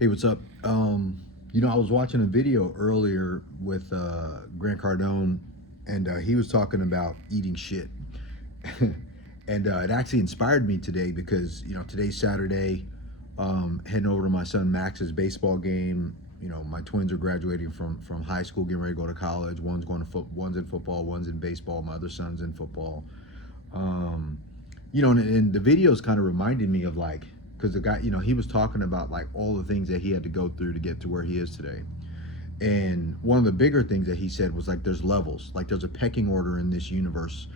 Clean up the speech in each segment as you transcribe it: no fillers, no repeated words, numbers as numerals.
Hey, what's up? I was watching a video earlier with Grant Cardone, and he was talking about eating shit, and it actually inspired me today because today's Saturday, heading over to my son Max's baseball game. My twins are graduating from high school, getting ready to go to college. One's going to one's in football, one's in baseball. My other son's in football. Um, and the videos kind of reminded me of like, because the guy, he was talking about like all the things that he had to go through to get to where he is today. And one of the bigger things that he said was like, there's levels, like there's a pecking order in this universe.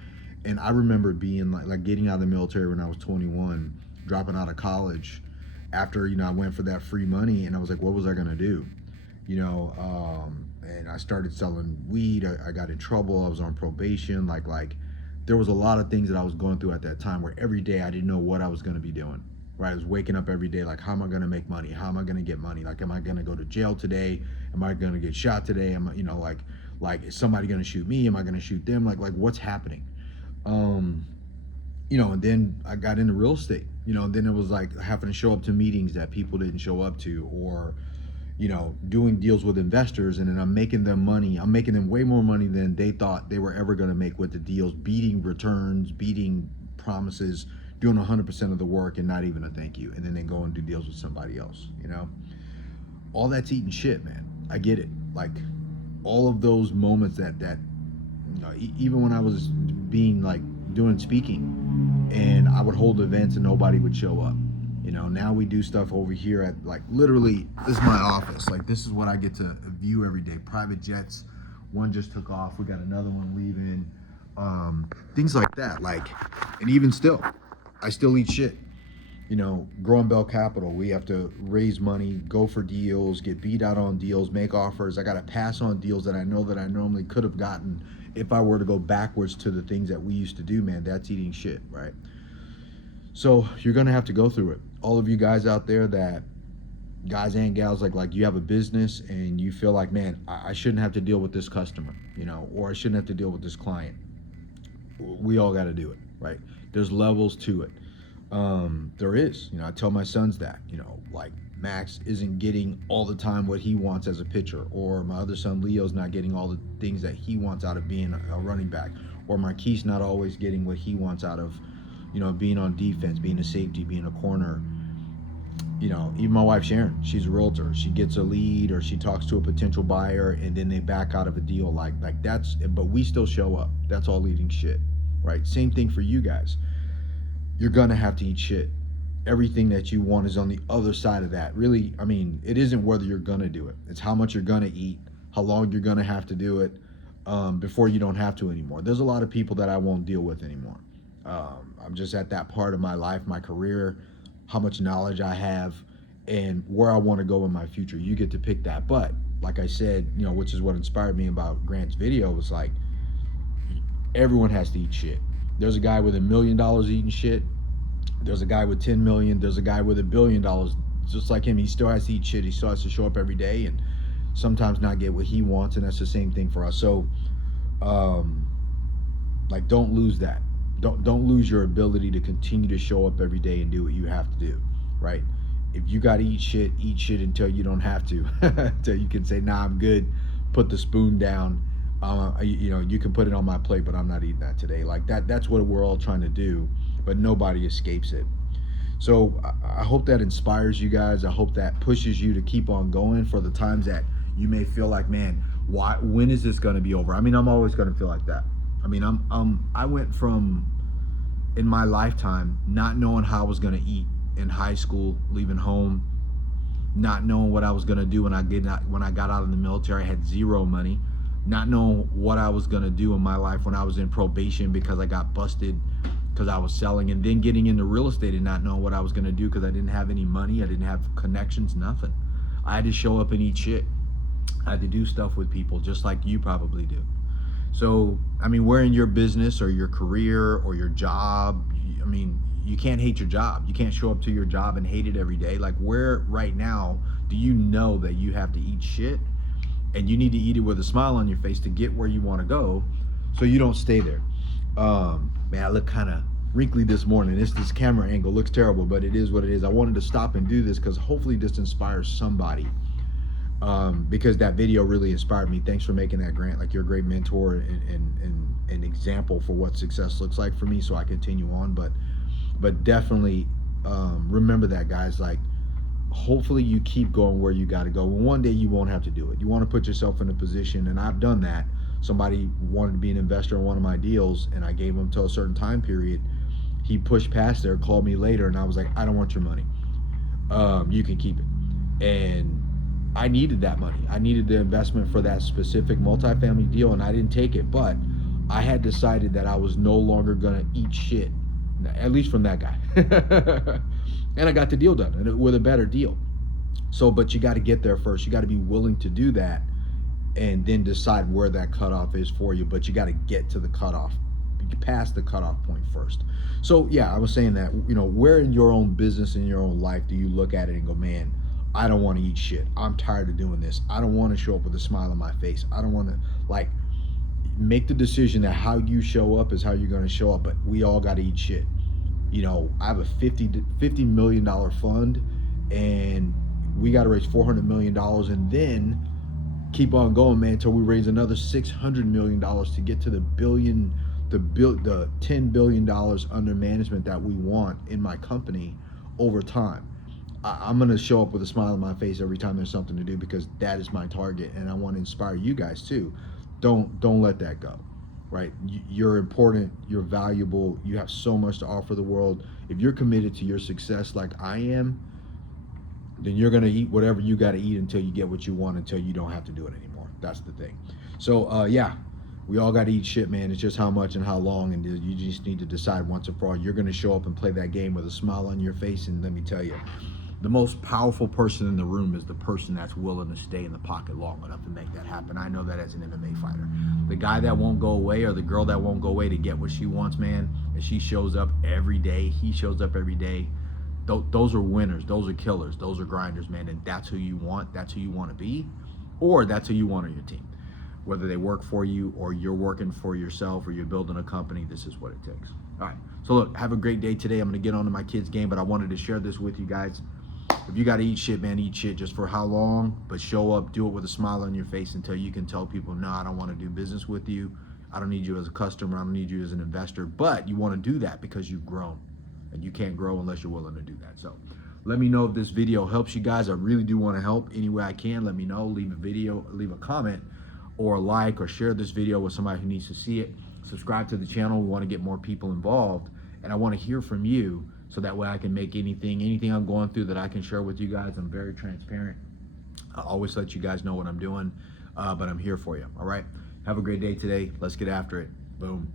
And I remember being like getting out of the military when I was 21, dropping out of college after, I went for that free money, and I was like, what was I going to do? And I started selling weed. I got in trouble. I was on probation. Like there was a lot of things that I was going through at that time where every day I didn't know what I was going to be doing. Right, I was waking up every day like, how am I going to make money? How am I going to get money? Like, am I going to go to jail today? Am I going to get shot today? Am I, like is somebody going to shoot me? Am I going to shoot them? Like what's happening? Um, and then I got into real estate. And then it was like having to show up to meetings that people didn't show up to, or doing deals with investors, and then I'm making them money. I'm making them way more money than they thought they were ever going to make with the deals, beating returns, beating promises, doing 100% of the work and not even a thank you. And then they go and do deals with somebody else. All that's eating shit, man. I get it. Like all of those moments that even when I was being like doing speaking, and I would hold events and nobody would show up. Now we do stuff over here at like literally this is my office. Like this is what I get to view every day. Private jets. One just took off. We got another one leaving. Things like that. Like, and even still, I still eat shit. Growing Bell Capital, we have to raise money, go for deals, get beat out on deals, make offers. I got to pass on deals that I know that I normally could have gotten if I were to go backwards to the things that we used to do, man. That's eating shit, right? So you're gonna have to go through it. All of you guys out there, that guys and gals, like you have a business and you feel like, man, I shouldn't have to deal with this customer, or I shouldn't have to deal with this client. We all got to do it, right? There's levels to it. There is. I tell my sons that, like Max isn't getting all the time what he wants as a pitcher, or my other son Leo's not getting all the things that he wants out of being a running back, or Marquise not always getting what he wants out of, being on defense, being a safety, being a corner. Even my wife Sharon, she's a realtor. She gets a lead or she talks to a potential buyer and then they back out of a deal. Like that's, but we still show up. That's all eating shit, right? Same thing for you guys. You're gonna have to eat shit. Everything that you want is on the other side of that. Really, I mean, it isn't whether you're gonna do it. It's how much you're gonna eat, how long you're gonna have to do it, before you don't have to anymore. There's a lot of people that I won't deal with anymore. I'm just at that part of my life, my career, how much knowledge I have, and where I want to go in my future. You get to pick that. But like I said, which is what inspired me about Grant's video, was like everyone has to eat shit. There's a guy with $1 million eating shit. There's a guy with 10 million. There's a guy with $1 billion. Just like him, he still has to eat shit. He still has to show up every day and sometimes not get what he wants, and that's the same thing for us. So, like, don't lose that. Don't lose your ability to continue to show up every day and do what you have to do, right? If you got to eat shit until you don't have to, until you can say, nah, I'm good, put the spoon down. You can put it on my plate, but I'm not eating that today. Like that's what we're all trying to do, but nobody escapes it. So I hope that inspires you guys. I hope that pushes you to keep on going for the times that you may feel like, man, when is this going to be over? I mean, I'm always going to feel like that. I mean, I went from, in my lifetime, not knowing how I was going to eat in high school, leaving home, not knowing what I was going to do when I got out of the military. I had zero money, not knowing what I was going to do in my life when I was in probation because I got busted because I was selling, and then getting into real estate and not knowing what I was going to do because I didn't have any money. I didn't have connections, nothing. I had to show up and eat shit. I had to do stuff with people just like you probably do. So, I mean, where in your business or your career or your job, I mean, you can't hate your job. You can't show up to your job and hate it every day. Like, where right now do you know that you have to eat shit and you need to eat it with a smile on your face to get where you want to go so you don't stay there? Man, I look kind of wrinkly this morning. This camera angle looks terrible, but it is what it is. I wanted to stop and do this because hopefully this inspires somebody. Because that video really inspired me. Thanks for making that, Grant. Like, you're a great mentor and an example for what success looks like for me. So I continue on, but definitely remember that, guys. Like, hopefully you keep going where you got to go. One day you won't have to do it. You want to put yourself in a position, and I've done that. Somebody wanted to be an investor in one of my deals, and I gave him till a certain time period. He pushed past there, called me later, and I was like, I don't want your money. You can keep it. And I needed that money. I needed the investment for that specific multifamily deal, and I didn't take it. But I had decided that I was no longer gonna eat shit, at least from that guy. And I got the deal done, and with a better deal. So, but you got to get there first. You got to be willing to do that, and then decide where that cutoff is for you. But you got to get to the cutoff, past the cutoff point first. So yeah, I was saying that, where in your own business, in your own life, do you look at it and go, man, I don't want to eat shit. I'm tired of doing this. I don't want to show up with a smile on my face. I don't want to, like, make the decision that how you show up is how you're going to show up. But we all got to eat shit. I have a $50 million fund, and we got to raise $400 million, and then keep on going, man, until we raise another $600 million to get to the $10 billion under management that we want in my company over time. I'm going to show up with a smile on my face every time there's something to do, because that is my target, and I want to inspire you guys too. Don't let that go. Right? You're important, you're valuable, you have so much to offer the world. If you're committed to your success like I am, then you're gonna eat whatever you gotta eat until you get what you want, until you don't have to do it anymore. That's the thing. So yeah, we all gotta eat shit, man. It's just how much and how long, and you just need to decide once and for all. You're gonna show up and play that game with a smile on your face, and let me tell you, the most powerful person in the room is the person that's willing to stay in the pocket long enough to make that happen. I know that as an MMA fighter. The guy that won't go away, or the girl that won't go away to get what she wants, man, and she shows up every day, he shows up every day, those are winners, those are killers, those are grinders, man, and that's who you want, that's who you want to be, or that's who you want on your team. Whether they work for you, or you're working for yourself, or you're building a company, this is what it takes. All right, so look, have a great day today. I'm going to get on to my kids' game, but I wanted to share this with you guys. If you got to eat shit, man, eat shit. Just for how long? But show up, do it with a smile on your face until you can tell people, no, I don't want to do business with you. I don't need you as a customer. I don't need you as an investor. But you want to do that because you've grown. And you can't grow unless you're willing to do that. So let me know if this video helps you guys. I really do want to help any way I can. Let me know. Leave a comment, or like, or share this video with somebody who needs to see it. Subscribe to the channel. We want to get more people involved. And I want to hear from you, so that way I can make anything I'm going through that I can share with you guys. I'm very transparent. I always let you guys know what I'm doing, but I'm here for you. All right. Have a great day today. Let's get after it. Boom.